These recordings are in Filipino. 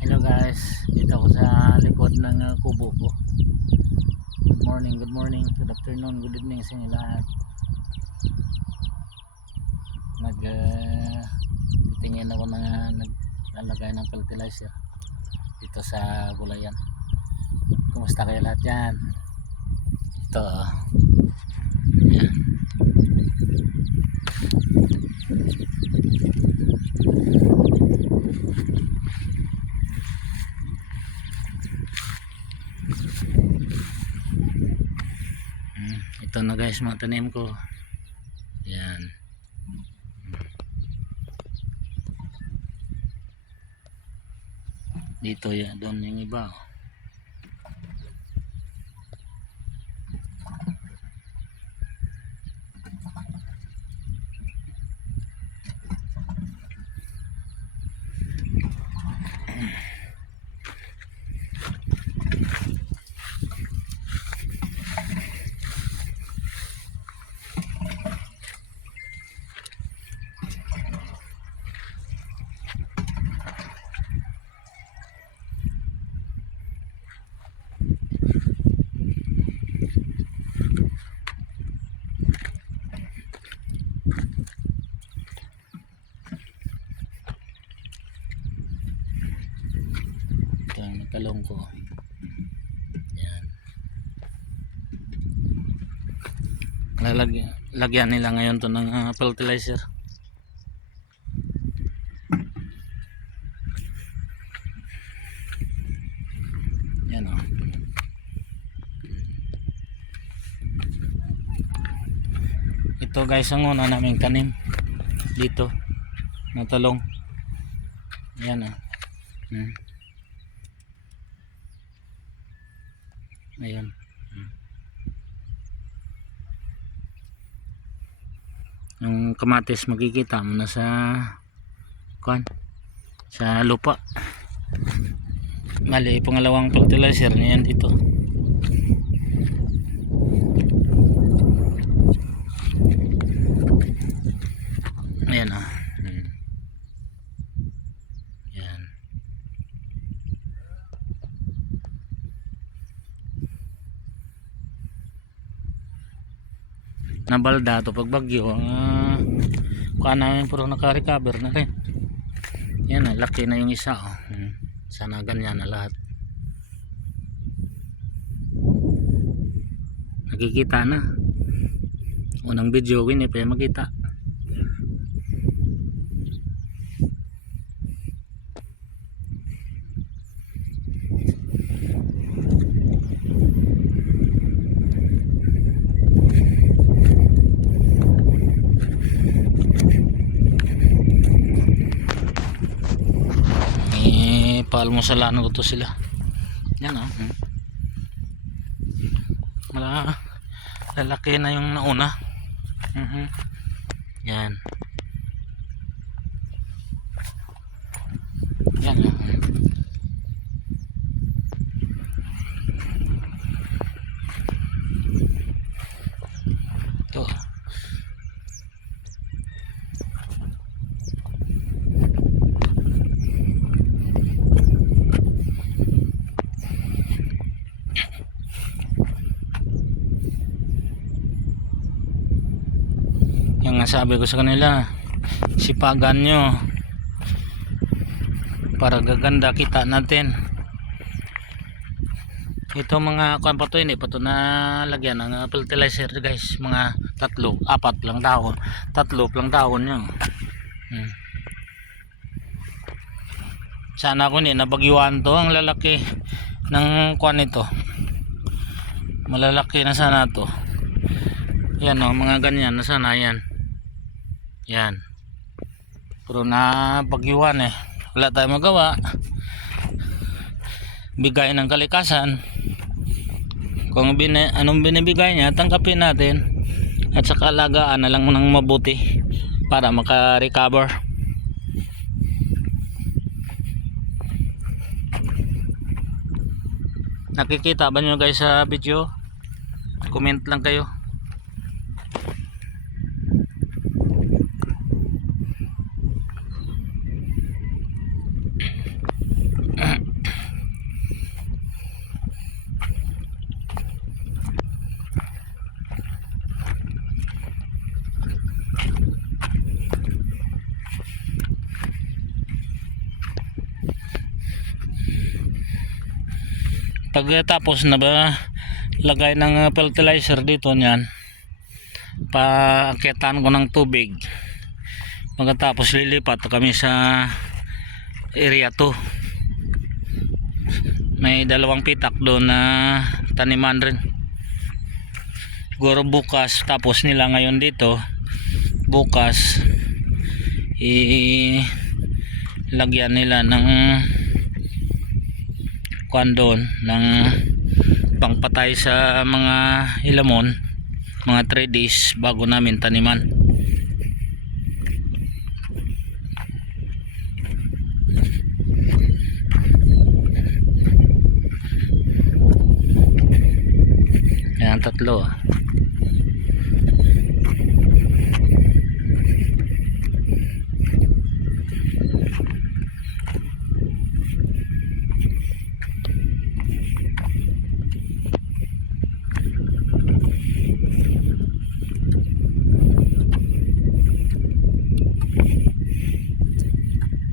Hello guys, dito ako sa likod ng uh, kubo ko. Good morning, good morning, good afternoon, good evening sa inyo lahat. Nag uh, titingin ako na naglalagay ng fertilizer dito sa gulayan. Kumusta kayo lahat yan? Ito. Yan. Mm, ito na guys mga tanim ko. Yan. Dito yan. Doon yung iba oh. ito yung talong ko yan. Lalagyan lagyan nila ngayon to ng ah, fertilizer. Yan o ito guys ang una naming tanim dito na talong. Yan o hmm. Ayan. Yung kamatis makikita mo na sa kuan sa lupa. Mali, pangalawang fertilizer niyan dito. Ayan ah. Hmm. Yan. Nabalda to pag bagyo uh, kuha namin puro naka-recover na rin yan na laki na yung isa oh. Hmm. sana ganyan na lahat nakikita na unang video ko hindi pa makita paalmusalan ko to sila. Yan ah. Hmm. Mala, lalaki na yung nauna. Yan yan ah hmm. to nga sabi ko sa kanila sipagan nyo. Para gaganda kita natin. Ito mga kuan pa to hindi pa to na lagyan ng fertilizer guys. Mga tatlo apat lang dahon. Tatlo lang dahon yun. Hmm. sana ko hindi nabagyuan to. Ang lalaki ng kuan ito malalaki na sana to. Yan o mga ganyan na sana yan yan. Pero na pagyuan eh. Wala tayong magawa. Bigay ng kalikasan. Kung bini, anong binibigay niya tanggapin natin. At saka alagaan na lang ng mabuti para maka-recover. Nakikita ba nyo guys sa video? Comment lang kayo Pagkatapos na ba lagay ng uh, fertilizer dito niyan, paakitan ko ng tubig. Pagkatapos lilipat kami sa area 2. May dalawang pitak doon na taniman rin. Siguro bukas tapos nila ngayon dito bukas i lagyan nila ng kuan doon ng pangpatay sa mga ilamon mga 3 days bago namin taniman yan tatlo ah.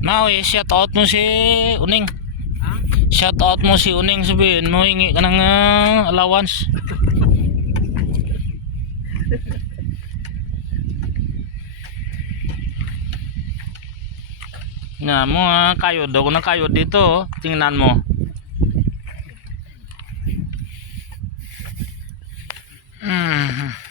Maui, shout out mo si Uning. Shout out mo si Uning sabihin mo hingi ka ng ah, allowance. Nga mo ah, kayod ako na kayod dito. Tingnan mo. Mm.